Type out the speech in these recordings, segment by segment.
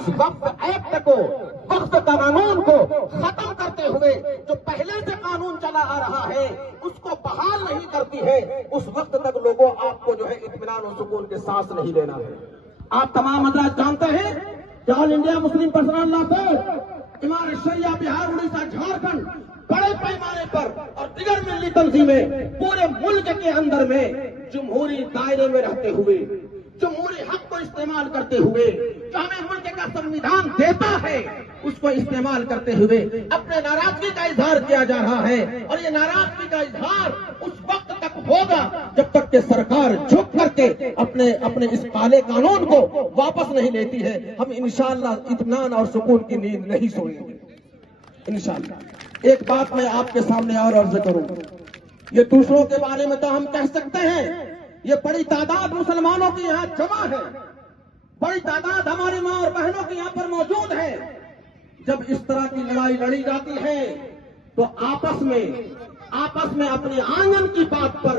اس وقت ایکٹ کو، وقت قانون کو ختم کرتے ہوئے جو پہلے سے قانون چلا آ رہا ہے اس کو بحال نہیں کرتی ہے، اس وقت تک لوگوں آپ کو جو ہے اطمینان و سکون کے سانس نہیں لینا ہے۔ آپ تمام حضرات جانتے ہیں کہ آل انڈیا مسلم پرسنل لا بورڈ، امارت شریعہ بہار، اڑیسہ، جھارکھنڈ بڑے پیمانے پر اور دیگر ملی تنظیمیں پورے ملک کے اندر میں جمہوری دائرے میں رہتے ہوئے، جمہوری حق کو استعمال کرتے ہوئے، جو ہمیں ملک کا سنویدھان دیتا ہے اس کو استعمال کرتے ہوئے اپنے ناراضگی کا اظہار کیا جا رہا ہے، اور یہ ناراضگی کا اظہار اس وقت تک ہوگا جب تک کہ سرکار جھک کر کے اپنے اس کالے قانون کو واپس نہیں لیتی ہے۔ ہم انشاءاللہ اطمینان اور سکون کی نیند نہیں سوئیں گے انشاءاللہ۔ ایک بات میں آپ کے سامنے اور عرض کروں، یہ دوسروں کے بارے میں تو ہم کہہ سکتے ہیں، یہ بڑی تعداد مسلمانوں کی یہاں جمع ہے، بڑی تعداد ہماری ماں اور بہنوں کی یہاں پر موجود ہے۔ جب اس طرح کی لڑائی لڑی جاتی ہے تو آپس میں اپنے آنگن کی بات پر،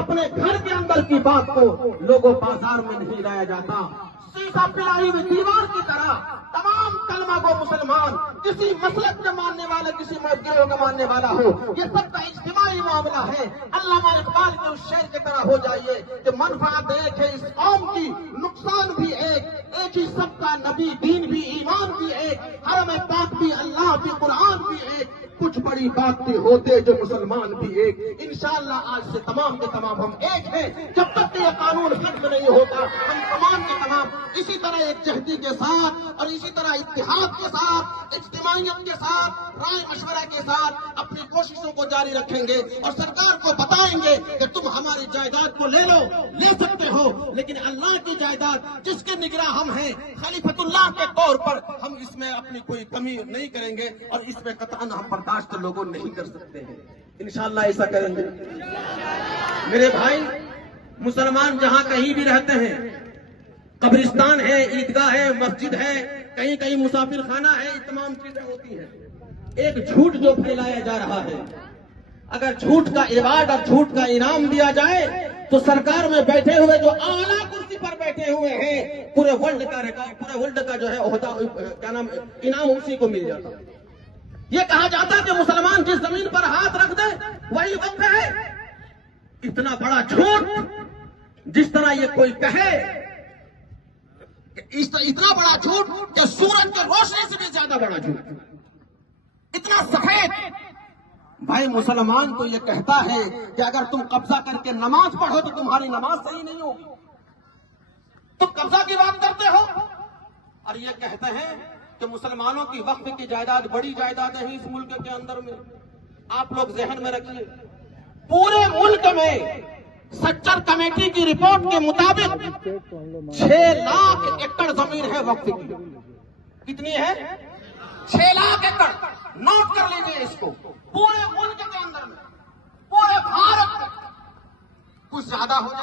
اپنے گھر کے اندر کی بات کو لوگوں بازار میں نہیں لایا جاتا۔ سیسا پلائی ہوئی دیوار کی طرح تمام کلمہ کو مسلمان، کسی مسلک کے ماننے والا، کسی مذہب کا ماننے والا ہو، یہ سب کا اجتماعی معاملہ ہے۔ علامہ اقبال کے اس شعر کی طرح ہو جائیے کہ منفعت ایک ہے اس قوم کی، نقصان بھی ایک ہی سب کا، نبی دین بھی، ایمان بھی ایک، حرم پاک بھی، اللہ بھی، قرآن بھی ایک، کچھ بڑی بات بھی ہوتے جو مسلمان بھی ایک۔ انشاءاللہ آج سے تمام کے تمام ہم ایک ہیں۔ جب تک کہ یہ قانون ختم نہیں ہوتا ہم تمام کے تمام اسی طرح ایک جہدی کے ساتھ اور اسی طرح اتحاد کے ساتھ، اجتماعیت کے ساتھ، رائے مشورہ کے ساتھ اپنی کوششوں کو جاری رکھیں گے اور سرکار کو بتائیں گے کہ تم ہماری جائیداد کو لے لو، لے سکتے ہو، لیکن اللہ کی جائیداد جس کے نگراں ہم ہیں خلیفۃ اللہ کے طور پر، ہم اس میں اپنی کوئی کمی نہیں کریں گے اور اس میں قطعاً ہم برداشت لوگوں نہیں کر سکتے ہیں۔ انشاءاللہ ایسا کریں گے۔ میرے بھائی، مسلمان جہاں کہیں بھی رہتے ہیں، قبرستان ہے، عیدگاہ ہے، مسجد ہے، کہیں کہیں مسافر خانہ ہے، یہ تمام چیزیں ہوتی ہیں۔ ایک جھوٹ جو پھیلایا جا رہا ہے، اگر جھوٹ کا ایوارڈ اور جھوٹ کا انعام دیا جائے تو سرکار میں بیٹھے ہوئے جو اعلیٰ کرسی پر بیٹھے ہوئے ہیں پورے ورلڈ کا جو ہے عہدہ، کیا نام، انعام اسی کو مل جاتا۔ یہ کہا جاتا کہ مسلمان جس زمین پر ہاتھ رکھ دے وہی وقف ہے۔ اتنا بڑا جھوٹ، جس طرح یہ کوئی کہے، اتنا بڑا جھوٹ کہ سورج کے روشنی سے بھی زیادہ بڑا جھوٹ، اتنا سفید۔ بھائی مسلمان تو یہ کہتا ہے کہ اگر تم قبضہ کر کے نماز پڑھو تو تمہاری نماز صحیح نہیں ہوگی، تم قبضہ کی بات کرتے ہو، اور یہ کہتے ہیں کہ مسلمانوں کی وقف کی جائیداد بڑی جائیداد ہے اس ملک کے اندر میں۔ آپ لوگ ذہن میں رکھیے، پورے ملک میں سچر کمیٹی کی رپورٹ کے مطابق 6 لاکھ ایکڑ زمین ہے وقف کی۔ کتنی ہے؟ 6 لاکھ ایکڑ۔ نوٹ کر لیجیے اس کو، پورے ملک کے اندر میں، پورے بھارت میں کچھ زیادہ ہو جائے